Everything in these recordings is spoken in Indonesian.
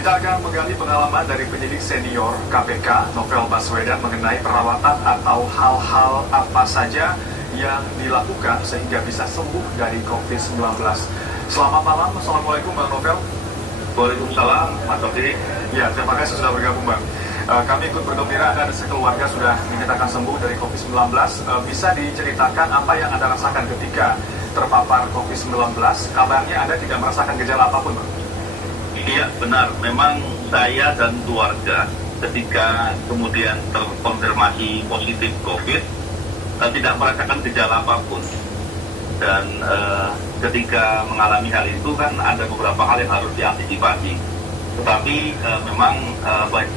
Kita akan menggali pengalaman dari penyidik senior KPK, Novel Baswedan, mengenai perawatan atau hal-hal apa saja yang dilakukan sehingga bisa sembuh dari COVID-19. Selamat malam, Assalamualaikum Bang Novel. Waalaikumsalam, Mas Taufik. Ya, terima kasih sudah bergabung Bang. Kami ikut bergembira Anda dan sekeluarga sudah dinyatakan sembuh dari COVID-19. Bisa diceritakan apa yang Anda rasakan ketika terpapar COVID-19? Kabarnya Anda tidak merasakan gejala apapun, Bang? Iya, benar. Memang saya dan keluarga ketika kemudian terkonfirmasi positif COVID tidak merasakan gejala apapun. Dan ketika mengalami hal itu kan ada beberapa hal yang harus diantisipasi. Tetapi memang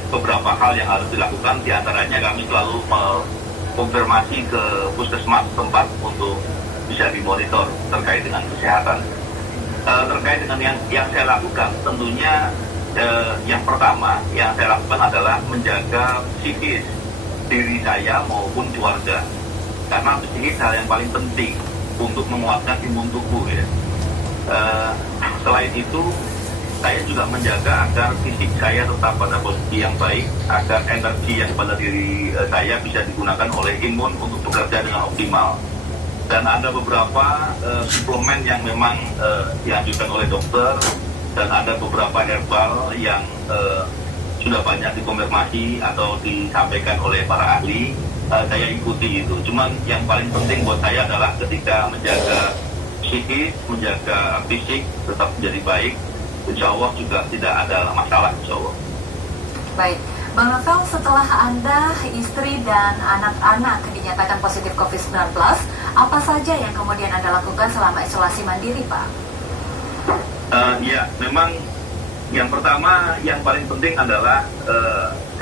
beberapa hal yang harus dilakukan, diantaranya kami selalu mengkonfirmasi ke puskesmas tempat untuk bisa dimonitor terkait dengan kesehatan. Terkait dengan yang saya lakukan, tentunya yang pertama yang saya lakukan adalah menjaga psikis diri saya maupun keluarga, karena psikis hal yang paling penting untuk menguatkan imun tubuh ya. Selain itu, saya juga menjaga agar fisik saya tetap pada posisi yang baik, agar energi yang pada diri saya bisa digunakan oleh imun untuk bekerja dengan optimal. Dan ada beberapa suplemen yang memang dianjurkan oleh dokter, dan ada beberapa herbal yang sudah banyak dikonfirmasi atau disampaikan oleh para ahli. Saya ikuti itu. Cuman yang paling penting buat saya adalah ketika menjaga psikis, menjaga fisik tetap menjadi baik, insya Allah juga tidak ada masalah, insya Allah. Baik, Bang Novel, setelah Anda, istri, dan anak-anak dinyatakan positif COVID-19, apa saja yang kemudian Anda lakukan selama isolasi mandiri, Pak? Ya, memang yang pertama, yang paling penting adalah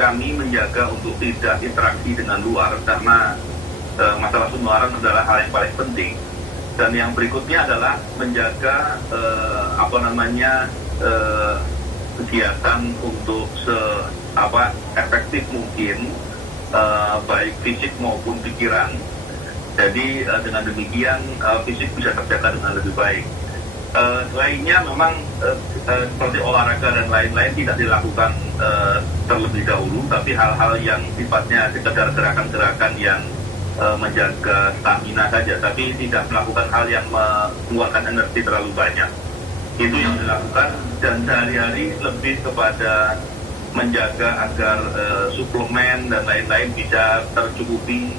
kami menjaga untuk tidak interaksi dengan luar, karena masalah penularan adalah hal yang paling penting. Dan yang berikutnya adalah menjaga kegiatan untuk efektif mungkin, baik fisik maupun pikiran. Jadi dengan demikian fisik bisa terjaga dengan lebih baik. Lainnya memang seperti olahraga dan lain-lain tidak dilakukan terlebih dahulu, tapi hal-hal yang sifatnya sekedar gerakan-gerakan yang menjaga stamina saja, tapi tidak melakukan hal yang mengeluarkan energi terlalu banyak. Itu yang dilakukan, dan sehari-hari lebih kepada menjaga agar suplemen dan lain-lain bisa tercukupi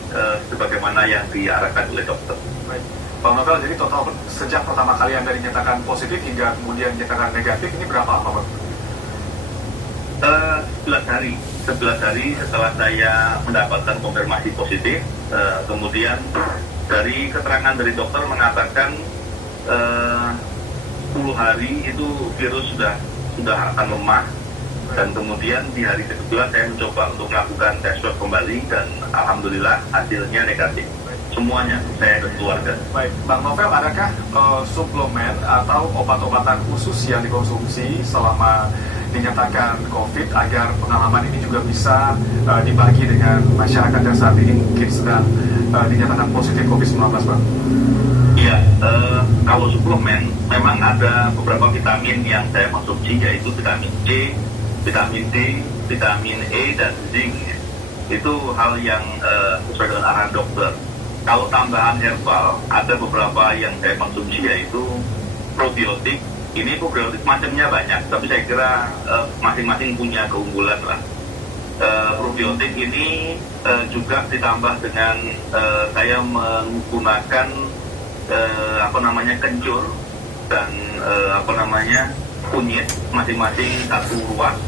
sebagaimana yang diarahkan oleh dokter. Baik. Bang Novel, jadi total sejak pertama kali Anda dinyatakan positif hingga kemudian dinyatakan negatif, ini berapa lama, Bang? 11 hari setelah saya mendapatkan konfirmasi positif. Kemudian dari keterangan dari dokter mengatakan 10 hari itu virus sudah akan lemah. Dan kemudian di hari ke-11 saya mencoba untuk melakukan tes swab kembali, dan alhamdulillah hasilnya negatif. Semuanya, saya dan keluarga. Baik, Bang Novel, adakah suplemen atau obat-obatan khusus yang dikonsumsi selama dinyatakan COVID agar pengalaman ini juga bisa dibagi dengan masyarakat yang saat ini mungkin sedang dinyatakan positif COVID-19, Bang? Iya, kalau suplemen memang ada beberapa vitamin yang saya konsumsi, yaitu vitamin C, vitamin D, vitamin E, dan zinc. Itu hal yang sesuai dengan arahan dokter. Kalau tambahan herbal, ada beberapa yang saya konsumsi, yaitu probiotik. Ini probiotik macamnya banyak, tapi saya kira masing-masing punya keunggulan lah. Probiotik ini juga ditambah dengan saya menggunakan kencur dan kunyit, masing-masing satu ruas,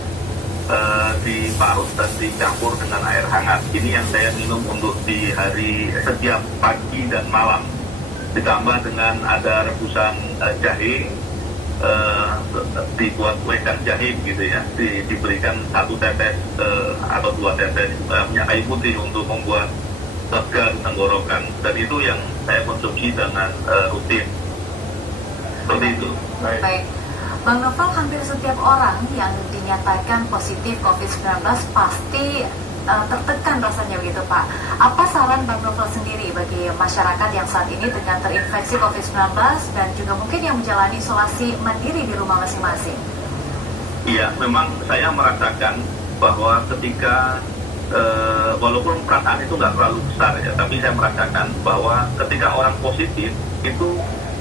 diparut dan dicampur dengan air hangat. Ini yang saya minum untuk di hari setiap pagi dan malam. Ditambah dengan ada rebusan jahe, dibuat wedang jahe gitu ya, diberikan 1 tetes atau 2 tetes minyak kayu putih untuk membuat lega tenggorokan. Dan itu yang saya konsumsi dengan rutin. Seperti itu. Baik. Bang Novel, hampir setiap orang yang dinyatakan positif COVID-19 pasti tertekan rasanya begitu, Pak. Apa saran Bang Novel sendiri bagi masyarakat yang saat ini dengan terinfeksi COVID-19 dan juga mungkin yang menjalani isolasi mandiri di rumah masing-masing? Iya, memang saya merasakan bahwa ketika walaupun perasaan itu nggak terlalu besar ya, tapi saya merasakan bahwa ketika orang positif itu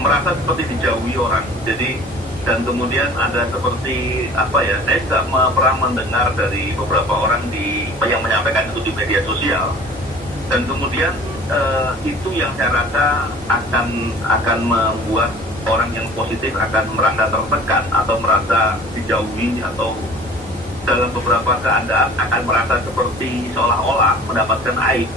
merasa seperti dijauhi orang. Jadi dan kemudian ada seperti apa ya? Saya juga pernah mendengar dari beberapa orang yang menyampaikan itu di media sosial. Dan kemudian itu yang saya rasa akan membuat orang yang positif akan merasa tertekan atau merasa dijauhi atau dalam beberapa keadaan akan merasa seperti seolah-olah mendapatkan aib.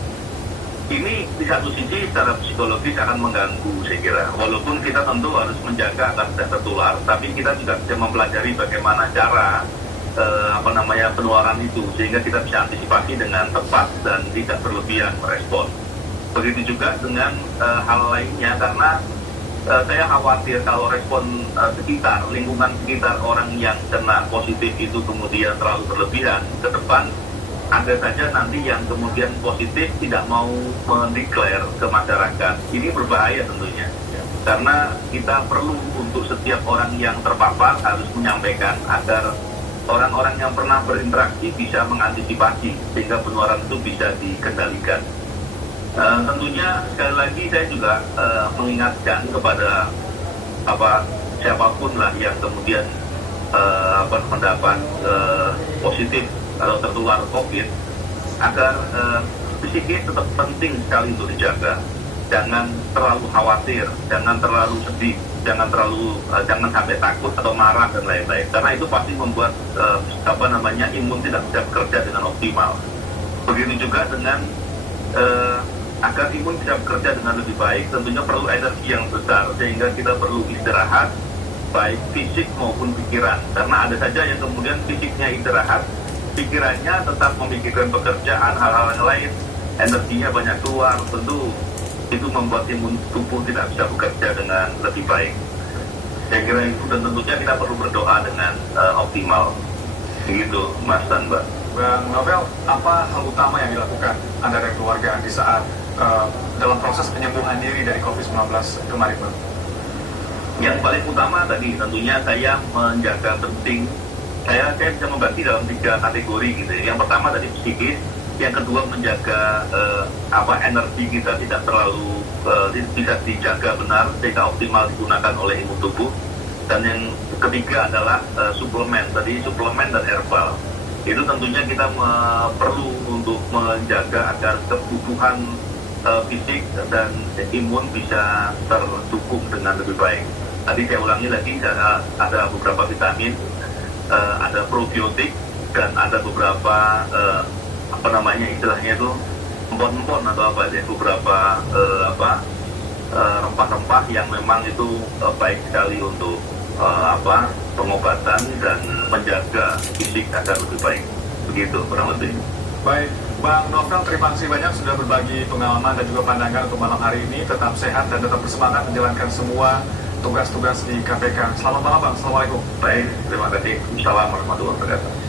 Ini di satu sisi secara psikologis akan mengganggu saya kira. Walaupun kita tentu harus menjaga agar tidak tertular, tapi kita juga bisa mempelajari bagaimana cara penularan itu sehingga kita bisa antisipasi dengan tepat dan tidak berlebihan merespon. Begitu juga dengan hal lainnya karena saya khawatir kalau respon sekitar, lingkungan sekitar orang yang kena positif itu kemudian terlalu berlebihan ke depan, ada saja nanti yang kemudian positif tidak mau mendeklar ke masyarakat. Ini berbahaya tentunya. Karena kita perlu untuk setiap orang yang terpapar harus menyampaikan agar orang-orang yang pernah berinteraksi bisa mengantisipasi sehingga penularan itu bisa dikendalikan. Tentunya sekali lagi saya juga mengingatkan kepada siapapun lah yang kemudian mendapat positif atau tertular COVID agar psikis tetap penting sekali untuk dijaga. Jangan terlalu khawatir, jangan terlalu sedih, jangan sampai takut atau marah dan lain-lain. Karena itu pasti membuat imun tidak bisa bekerja dengan optimal. Begitu juga dengan agar imun bisa bekerja dengan lebih baik, tentunya perlu energi yang besar, sehingga kita perlu istirahat, baik fisik maupun pikiran. Karena ada saja yang kemudian fisiknya istirahat, pikirannya tetap memikirkan pekerjaan, hal-hal yang lain, energinya banyak keluar, tentu itu membuat imun tubuh tidak bisa bekerja dengan lebih baik. Saya kira itu, dan tentunya kita perlu berdoa dengan optimal. Begitu, Mas dan Mbak. Bang Novel, apa hal utama yang dilakukan Anda dan keluarga di saat dalam proses penyembuhan diri dari COVID-19 kemarin, Bang? Yang paling utama tadi tentunya saya menjaga penting. Saya bisa membagi dalam 3 kategori gitu. Yang pertama tadi psikis, yang kedua menjaga energi kita tidak terlalu bisa dijaga benar sehingga optimal digunakan oleh imun tubuh. Dan yang ketiga adalah suplemen dan herbal. Itu tentunya kita perlu untuk menjaga agar kebutuhan fisik dan imun bisa terdukung dengan lebih baik. Tadi saya ulangi lagi, ada beberapa vitamin, ada probiotik, dan ada beberapa istilahnya itu empon-empon atau beberapa rempah-rempah yang memang itu baik sekali untuk pengobatan dan menjaga fisik agar lebih baik. Begitu kurang lebih. Baik, Bang Novel, terima kasih banyak sudah berbagi pengalaman dan juga pandangan untuk malam hari ini. Tetap sehat dan tetap bersemangat menjalankan semua tugas-tugas di KPK. Selamat malam, Bang. Assalamualaikum. Baik, terima kasih. Assalamualaikum warahmatullahi wabarakatuh.